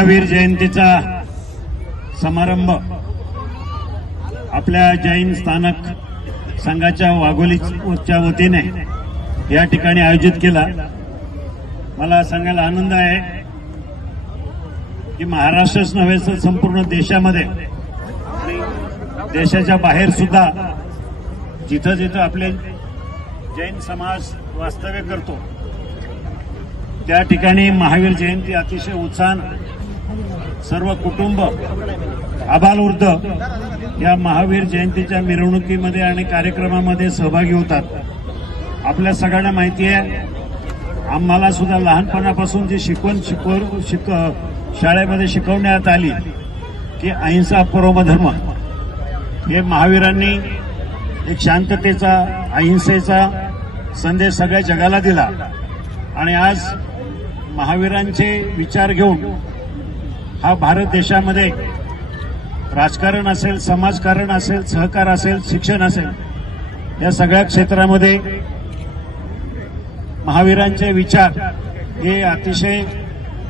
महावीर जयंतीचा समारंभ आपल्या जैन स्थानक संघाच्या वाघोलीच्या वतीने या ठिकाणी आयोजित केला. मला सांगायला आनंद आहे की महाराष्ट्रच नव्हे तर संपूर्ण देशामध्ये देशाच्या बाहेर सुद्धा जिथं जिथं आपले जैन समाज वास्तव्य करतो त्या ठिकाणी महावीर जयंती अतिशय उत्साह सर्व कुटुंब आबालवृद्ध या महावीर जयंतीच्या मिरवणुकीमध्ये आणि कार्यक्रमामध्ये सहभागी होतात. आपल्या सगळ्यांना माहिती आहे आम्हाला सुद्धा लहानपणापासून जी शिकवण शिकव शिक शाळेमध्ये शिकवण्यात आली की अहिंसा परमधर्म हे महावीरांनी एक शांततेचा अहिंसेचा संदेश सगळ्या जगाला दिला. आणि आज महावीरांचे विचार घेऊन हा भारत देशामध्ये राजकारण असेल समाजकारण असेल सहकार असेल शिक्षण असेल या सगळ्या क्षेत्रामध्ये महावीरांचे विचार हे अतिशय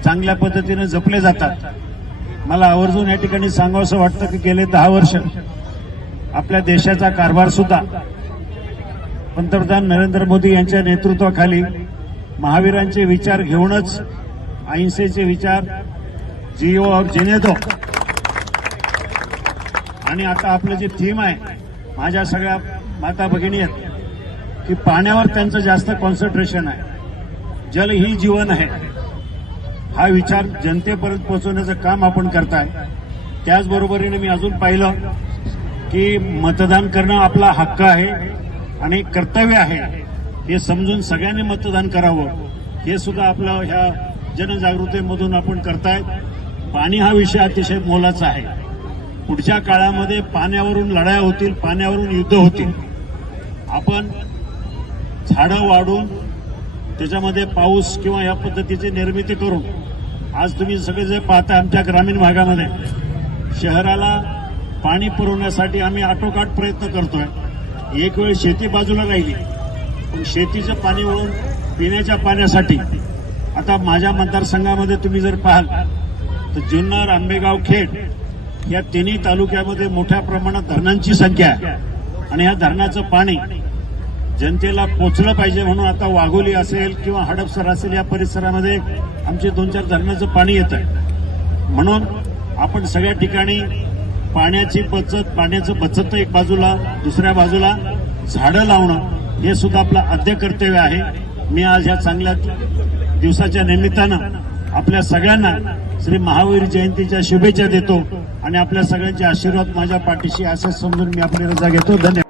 चांगल्या पद्धतीने जपले जातात. मला आवर्जून या ठिकाणी सांगावंसं वाटतं की गेले दहा वर्ष आपल्या देशाचा कारभार सुद्धा पंतप्रधान नरेंद्र मोदी यांच्या नेतृत्वाखाली महावीरांचे विचार घेऊनच अहिंसेचे विचार जिओ और जिने दो आणि आता आपलं जे थीम आहे माझ्या सगळ्या माता भगिनी आहेत की पाण्यावर त्यांचं जास्त कॉन्सन्ट्रेशन आहे. जल ही जीवन आहे. हा विचार जनतेपर्यंत पोहोचवण्याचं काम आपण करताय. त्याचबरोबरीने मी अजून पाहिलं की मतदान करणं आपला हक्क आहे आणि कर्तव्य आहे. हे समजून सगळ्यांनी मतदान करावं. हे सुद्धा आपलं ह्या जनजागृतीमधून आपण करतायत. पाणी हा विषय अतिशय मोलाचा आहे. पुढच्या काळामध्ये पाण्यावरून लढाया होतील पाण्यावरून युद्ध होतील. आपण झाडं वाढून त्याच्यामध्ये पाऊस किंवा या पद्धतीची निर्मिती करून आज तुम्ही सगळे जे पाहता आमच्या ग्रामीण भागामध्ये शहराला पाणी पुरवण्यासाठी आम्ही आटोकाट प्रयत्न करतोय. एक वेळ शेती बाजूला राहिली पण शेतीचं पाणी वळून पिण्याच्या पाण्यासाठी आता माझ्या मतदारसंघामध्ये तुम्ही जर पाहाल तर जुन्नर आंबेगाव खेड या तिन्ही तालुक्यामध्ये मोठ्या प्रमाणात धरणांची संख्या आहे. आणि ह्या धरणाचं पाणी जनतेला पोचलं पाहिजे म्हणून आता वाघोली असेल किंवा हडपसर असेल या परिसरामध्ये आमचे दोन चार धरणाचं पाणी येत आहे. म्हणून आपण सगळ्या ठिकाणी पाण्याची बचत पाण्याचं बचत एक बाजूला दुसऱ्या बाजूला झाडं लावणं हे सुद्धा आपलं आद्य कर्तव्य आहे. मी आज ह्या चांगल्या दिवसाच्या निमित्तानं आपल्या सगळ्यांना श्री महावीर जयंतीच्या शुभेच्छा देतो आणि आपल्या सगळ्यांचे आशीर्वाद माझ्या पाठीशी असं समजून मी आपली रजा घेतो धन्यवाद.